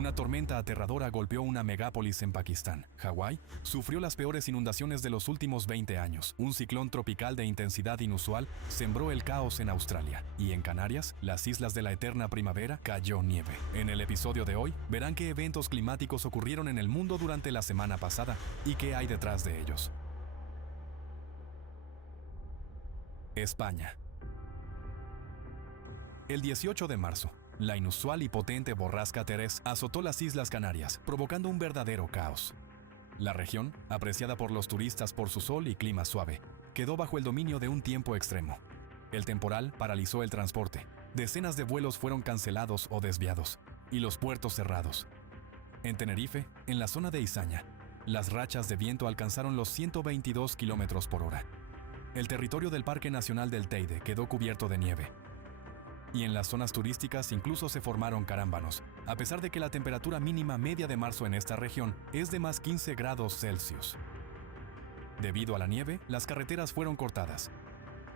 Una tormenta aterradora golpeó una megápolis en Pakistán. Hawái sufrió las peores inundaciones de los últimos 20 años. Un ciclón tropical de intensidad inusual sembró el caos en Australia. Y en Canarias, las islas de la eterna primavera, cayó nieve. En el episodio de hoy, verán qué eventos climáticos ocurrieron en el mundo durante la semana pasada y qué hay detrás de ellos. España. El 18 de marzo, la inusual y potente borrasca Teresa azotó las Islas Canarias, provocando un verdadero caos. La región, apreciada por los turistas por su sol y clima suave, quedó bajo el dominio de un tiempo extremo. El temporal paralizó el transporte, decenas de vuelos fueron cancelados o desviados, y los puertos cerrados. En Tenerife, en la zona de Izaña, las rachas de viento alcanzaron los 122 km por hora. El territorio del Parque Nacional del Teide quedó cubierto de nieve. Y en las zonas turísticas incluso se formaron carámbanos, a pesar de que la temperatura mínima media de marzo en esta región es de más 15 grados Celsius. Debido a la nieve, las carreteras fueron cortadas.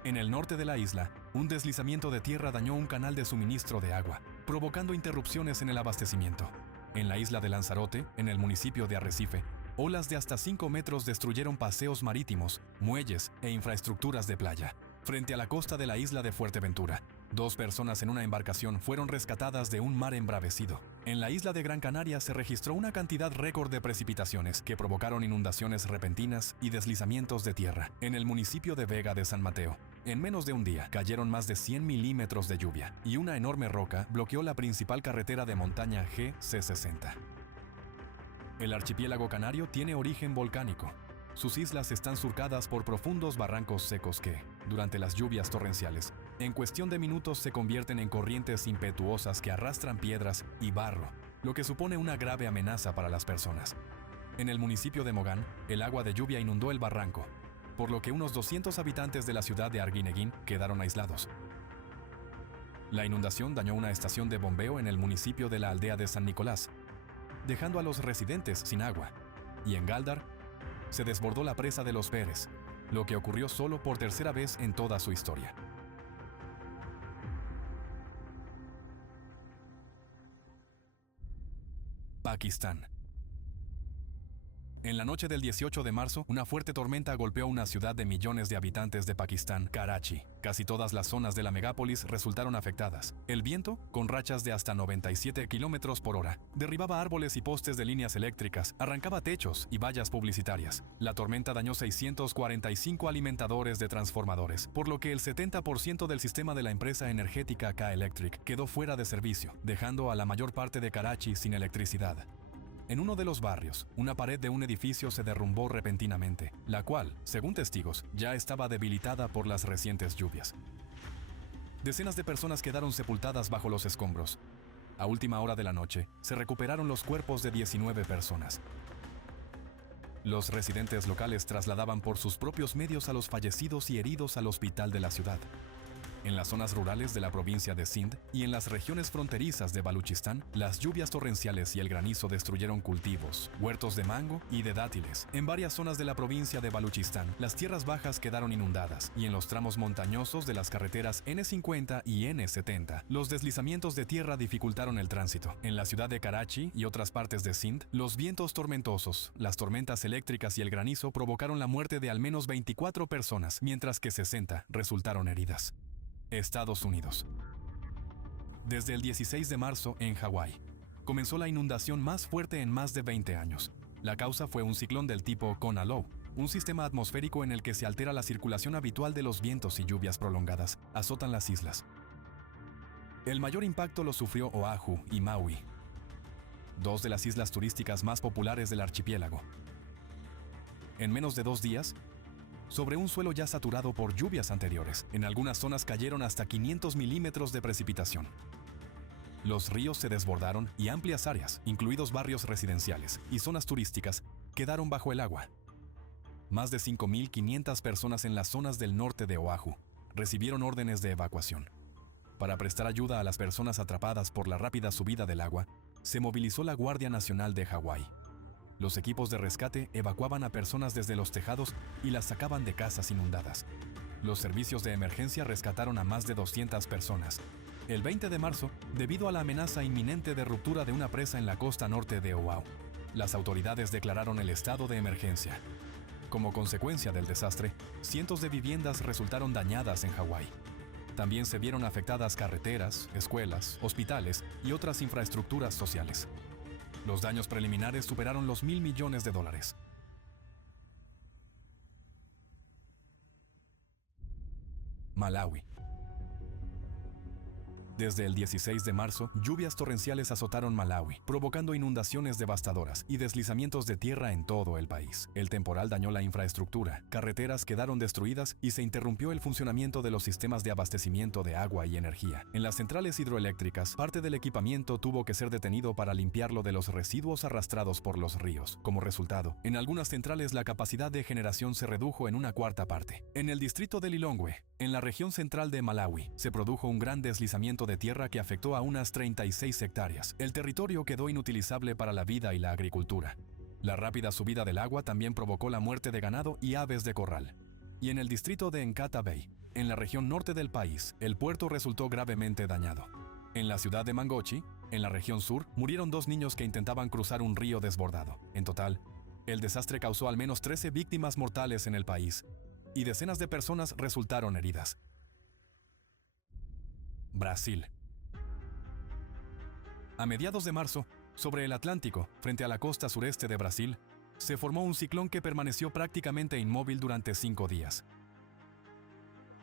En el norte de la isla, un deslizamiento de tierra dañó un canal de suministro de agua, provocando interrupciones en el abastecimiento. En la isla de Lanzarote, en el municipio de Arrecife, olas de hasta 5 metros destruyeron paseos marítimos, muelles e infraestructuras de playa. Frente a la costa de la isla de Fuerteventura, 2 personas en una embarcación fueron rescatadas de un mar embravecido. En la isla de Gran Canaria se registró una cantidad récord de precipitaciones que provocaron inundaciones repentinas y deslizamientos de tierra. En el municipio de Vega de San Mateo, en menos de un día, cayeron más de 100 milímetros de lluvia y una enorme roca bloqueó la principal carretera de montaña GC60. El archipiélago canario tiene origen volcánico. Sus islas están surcadas por profundos barrancos secos que, durante las lluvias torrenciales, en cuestión de minutos se convierten en corrientes impetuosas que arrastran piedras y barro, lo que supone una grave amenaza para las personas. En el municipio de Mogán, el agua de lluvia inundó el barranco, por lo que unos 200 habitantes de la ciudad de Arguineguín quedaron aislados. La inundación dañó una estación de bombeo en el municipio de la aldea de San Nicolás, dejando a los residentes sin agua, y en Gáldar, se desbordó la presa de los Pérez, lo que ocurrió solo por tercera vez en toda su historia. Pakistán. En la noche del 18 de marzo, una fuerte tormenta golpeó una ciudad de millones de habitantes de Pakistán, Karachi. Casi todas las zonas de la megápolis resultaron afectadas. El viento, con rachas de hasta 97 km por hora, derribaba árboles y postes de líneas eléctricas, arrancaba techos y vallas publicitarias. La tormenta dañó 645 alimentadores de transformadores, por lo que el 70% del sistema de la empresa energética K-Electric quedó fuera de servicio, dejando a la mayor parte de Karachi sin electricidad. En uno de los barrios, una pared de un edificio se derrumbó repentinamente, la cual, según testigos, ya estaba debilitada por las recientes lluvias. Decenas de personas quedaron sepultadas bajo los escombros. A última hora de la noche, se recuperaron los cuerpos de 19 personas. Los residentes locales trasladaban por sus propios medios a los fallecidos y heridos al hospital de la ciudad. En las zonas rurales de la provincia de Sindh y en las regiones fronterizas de Baluchistán, las lluvias torrenciales y el granizo destruyeron cultivos, huertos de mango y de dátiles. En varias zonas de la provincia de Baluchistán, las tierras bajas quedaron inundadas y en los tramos montañosos de las carreteras N50 y N70, los deslizamientos de tierra dificultaron el tránsito. En la ciudad de Karachi y otras partes de Sindh, los vientos tormentosos, las tormentas eléctricas y el granizo provocaron la muerte de al menos 24 personas, mientras que 60 resultaron heridas. Estados Unidos. Desde el 16 de marzo, en Hawái, comenzó la inundación más fuerte en más de 20 años. La causa fue un ciclón del tipo Kona Low, un sistema atmosférico en el que se altera la circulación habitual de los vientos y lluvias prolongadas azotan las islas. El mayor impacto lo sufrió Oahu y Maui, 2 de las islas turísticas más populares del archipiélago. En menos de 2 días, sobre un suelo ya saturado por lluvias anteriores, en algunas zonas cayeron hasta 500 milímetros de precipitación. Los ríos se desbordaron y amplias áreas, incluidos barrios residenciales y zonas turísticas, quedaron bajo el agua. Más de 5.500 personas en las zonas del norte de Oahu recibieron órdenes de evacuación. Para prestar ayuda a las personas atrapadas por la rápida subida del agua, se movilizó la Guardia Nacional de Hawái. Los equipos de rescate evacuaban a personas desde los tejados y las sacaban de casas inundadas. Los servicios de emergencia rescataron a más de 200 personas. El 20 de marzo, debido a la amenaza inminente de ruptura de una presa en la costa norte de Oahu, las autoridades declararon el estado de emergencia. Como consecuencia del desastre, cientos de viviendas resultaron dañadas en Hawái. También se vieron afectadas carreteras, escuelas, hospitales y otras infraestructuras sociales. Los daños preliminares superaron los $1.000 millones. Malawi. Desde el 16 de marzo, lluvias torrenciales azotaron Malawi, provocando inundaciones devastadoras y deslizamientos de tierra en todo el país. El temporal dañó la infraestructura, carreteras quedaron destruidas y se interrumpió el funcionamiento de los sistemas de abastecimiento de agua y energía. En las centrales hidroeléctricas, parte del equipamiento tuvo que ser detenido para limpiarlo de los residuos arrastrados por los ríos. Como resultado, en algunas centrales la capacidad de generación se redujo en una cuarta parte. En el distrito de Lilongwe, en la región central de Malawi, se produjo un gran deslizamiento de tierra que afectó a unas 36 hectáreas. El territorio quedó inutilizable para la vida y la agricultura. La rápida subida del agua también provocó la muerte de ganado y aves de corral. Y en el distrito de Nkata Bay, en la región norte del país, el puerto resultó gravemente dañado. En la ciudad de Mangochi, en la región sur, murieron 2 niños que intentaban cruzar un río desbordado. En total, el desastre causó al menos 13 víctimas mortales en el país, y decenas de personas resultaron heridas. Brasil. A mediados de marzo, sobre el Atlántico, frente a la costa sureste de Brasil, se formó un ciclón que permaneció prácticamente inmóvil durante 5 días.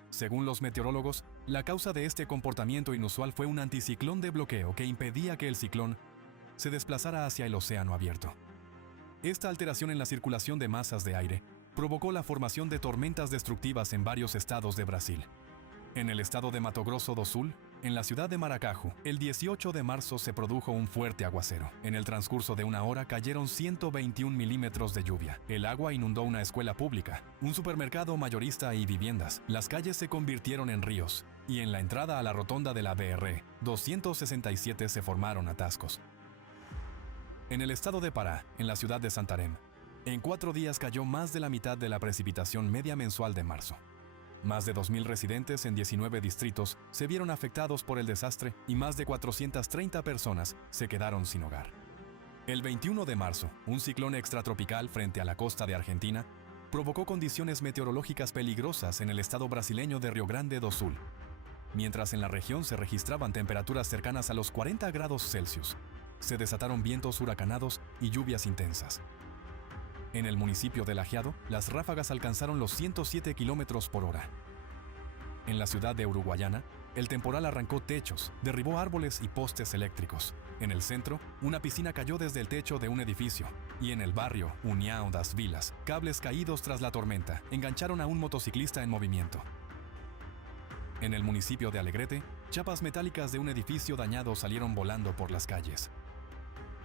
Según los meteorólogos, la causa de este comportamiento inusual fue un anticiclón de bloqueo que impedía que el ciclón se desplazara hacia el océano abierto. Esta alteración en la circulación de masas de aire provocó la formación de tormentas destructivas en varios estados de Brasil. En el estado de Mato Grosso do Sul, en la ciudad de Maracaju, el 18 de marzo se produjo un fuerte aguacero. En el transcurso de una hora cayeron 121 milímetros de lluvia. El agua inundó una escuela pública, un supermercado mayorista y viviendas. Las calles se convirtieron en ríos, y en la entrada a la rotonda de la BR 267 se formaron atascos. En el estado de Pará, en la ciudad de Santarém, en 4 días cayó más de la mitad de la precipitación media mensual de marzo. Más de 2.000 residentes en 19 distritos se vieron afectados por el desastre y más de 430 personas se quedaron sin hogar. El 21 de marzo, un ciclón extratropical frente a la costa de Argentina provocó condiciones meteorológicas peligrosas en el estado brasileño de Rio Grande do Sul, mientras en la región se registraban temperaturas cercanas a los 40 grados Celsius. Se desataron vientos huracanados y lluvias intensas. En el municipio de Lajeado, las ráfagas alcanzaron los 107 kilómetros por hora. En la ciudad de Uruguayana, el temporal arrancó techos, derribó árboles y postes eléctricos. En el centro, una piscina cayó desde el techo de un edificio. Y en el barrio União das Vilas, cables caídos tras la tormenta engancharon a un motociclista en movimiento. En el municipio de Alegrete, chapas metálicas de un edificio dañado salieron volando por las calles.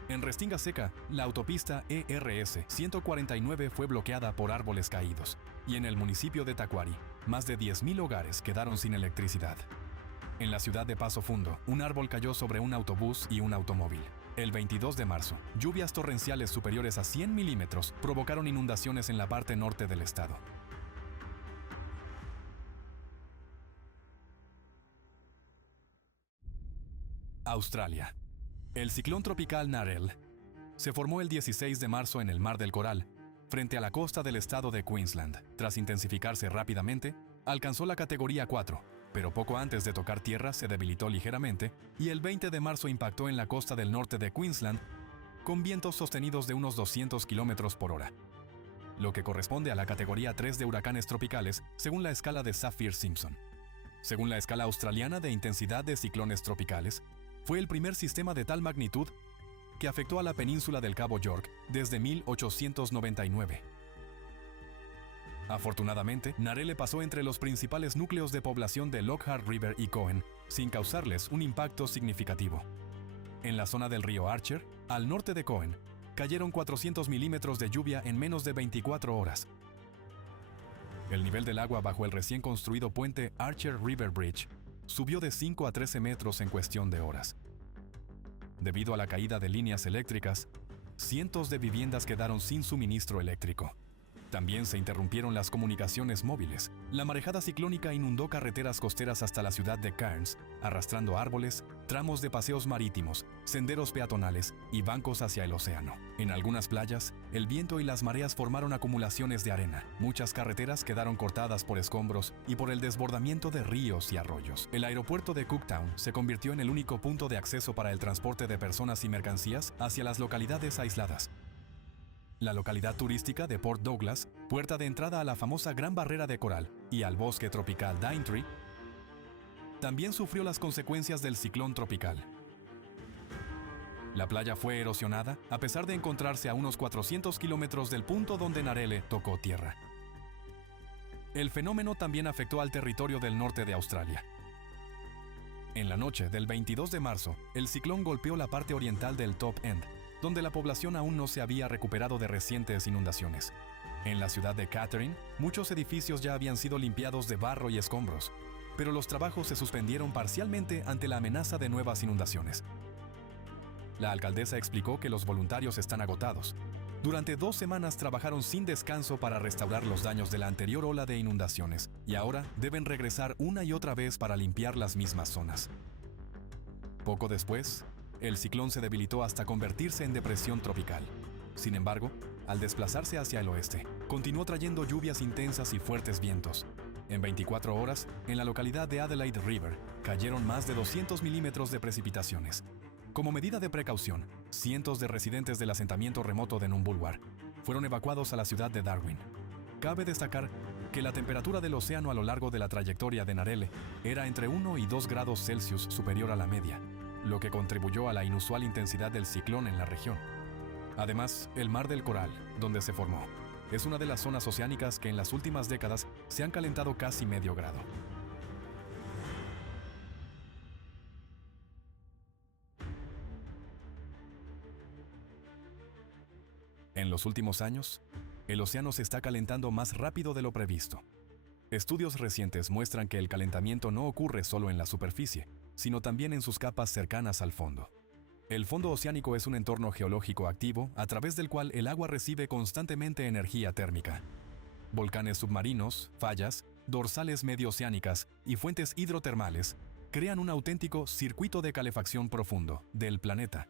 En Restinga Seca, la autopista ERS 149 fue bloqueada por árboles caídos, y en el municipio de Taquari, más de 10.000 hogares quedaron sin electricidad. En la ciudad de Paso Fundo, un árbol cayó sobre un autobús y un automóvil. El 22 de marzo, lluvias torrenciales superiores a 100 milímetros provocaron inundaciones en la parte norte del estado. Australia. El ciclón tropical Narelle se formó el 16 de marzo en el Mar del Coral, frente a la costa del estado de Queensland. Tras intensificarse rápidamente, alcanzó la categoría 4, pero poco antes de tocar tierra se debilitó ligeramente y el 20 de marzo impactó en la costa del norte de Queensland con vientos sostenidos de unos 200 kilómetros por hora, lo que corresponde a la categoría 3 de huracanes tropicales según la escala de Saffir-Simpson. Según la escala australiana de intensidad de ciclones tropicales, fue el primer sistema de tal magnitud que afectó a la península del Cabo York desde 1899. Afortunadamente, Narelle pasó entre los principales núcleos de población de Lockhart River y Cohen, sin causarles un impacto significativo. En la zona del río Archer, al norte de Cohen, cayeron 400 milímetros de lluvia en menos de 24 horas. El nivel del agua bajo el recién construido puente Archer River Bridge subió de 5 a 13 metros en cuestión de horas. Debido a la caída de líneas eléctricas, cientos de viviendas quedaron sin suministro eléctrico. También se interrumpieron las comunicaciones móviles. La marejada ciclónica inundó carreteras costeras hasta la ciudad de Cairns, arrastrando árboles, tramos de paseos marítimos, senderos peatonales y bancos hacia el océano. En algunas playas, el viento y las mareas formaron acumulaciones de arena. Muchas carreteras quedaron cortadas por escombros y por el desbordamiento de ríos y arroyos. El aeropuerto de Cooktown se convirtió en el único punto de acceso para el transporte de personas y mercancías hacia las localidades aisladas. La localidad turística de Port Douglas, puerta de entrada a la famosa Gran Barrera de Coral y al bosque tropical Daintree, también sufrió las consecuencias del ciclón tropical. La playa fue erosionada a pesar de encontrarse a unos 400 kilómetros del punto donde Narelle tocó tierra. El fenómeno también afectó al territorio del norte de Australia. En la noche del 22 de marzo, el ciclón golpeó la parte oriental del Top End, donde la población aún no se había recuperado de recientes inundaciones. En la ciudad de Catherine, muchos edificios ya habían sido limpiados de barro y escombros, pero los trabajos se suspendieron parcialmente ante la amenaza de nuevas inundaciones. La alcaldesa explicó que los voluntarios están agotados. Durante 2 semanas trabajaron sin descanso para restaurar los daños de la anterior ola de inundaciones, y ahora deben regresar una y otra vez para limpiar las mismas zonas. Poco después, el ciclón se debilitó hasta convertirse en depresión tropical. Sin embargo, al desplazarse hacia el oeste, continuó trayendo lluvias intensas y fuertes vientos. En 24 horas, en la localidad de Adelaide River, cayeron más de 200 milímetros de precipitaciones. Como medida de precaución, cientos de residentes del asentamiento remoto de Numbulwar fueron evacuados a la ciudad de Darwin. Cabe destacar que la temperatura del océano a lo largo de la trayectoria de Narelle era entre 1 y 2 grados Celsius superior a la media, lo que contribuyó a la inusual intensidad del ciclón en la región. Además, el Mar del Coral, donde se formó, es una de las zonas oceánicas que en las últimas décadas se han calentado casi medio grado. En los últimos años, el océano se está calentando más rápido de lo previsto. Estudios recientes muestran que el calentamiento no ocurre solo en la superficie, sino también en sus capas cercanas al fondo. El fondo oceánico es un entorno geológico activo a través del cual el agua recibe constantemente energía térmica. Volcanes submarinos, fallas, dorsales medioceánicas y fuentes hidrotermales crean un auténtico circuito de calefacción profundo del planeta.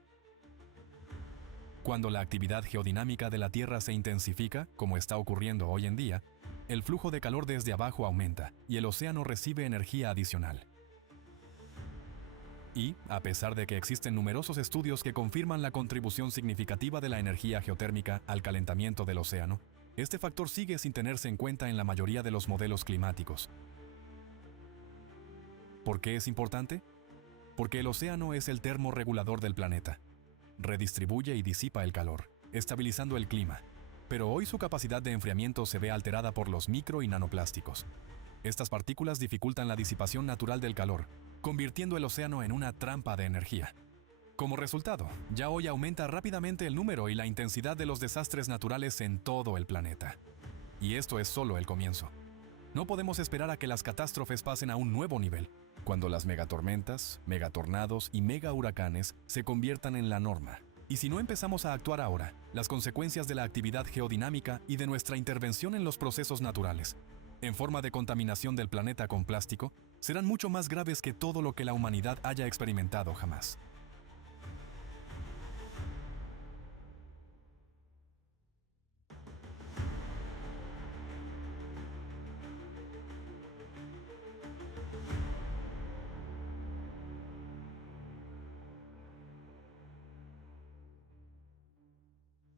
Cuando la actividad geodinámica de la Tierra se intensifica, como está ocurriendo hoy en día, el flujo de calor desde abajo aumenta y el océano recibe energía adicional. Y, a pesar de que existen numerosos estudios que confirman la contribución significativa de la energía geotérmica al calentamiento del océano, este factor sigue sin tenerse en cuenta en la mayoría de los modelos climáticos. ¿Por qué es importante? Porque el océano es el termorregulador del planeta. Redistribuye y disipa el calor, estabilizando el clima, pero hoy su capacidad de enfriamiento se ve alterada por los micro y nanoplásticos. Estas partículas dificultan la disipación natural del calor, convirtiendo el océano en una trampa de energía. Como resultado, ya hoy aumenta rápidamente el número y la intensidad de los desastres naturales en todo el planeta. Y esto es solo el comienzo. No podemos esperar a que las catástrofes pasen a un nuevo nivel, cuando las megatormentas, megatornados y megahuracanes se conviertan en la norma. Y si no empezamos a actuar ahora, las consecuencias de la actividad geodinámica y de nuestra intervención en los procesos naturales, en forma de contaminación del planeta con plástico, serán mucho más graves que todo lo que la humanidad haya experimentado jamás.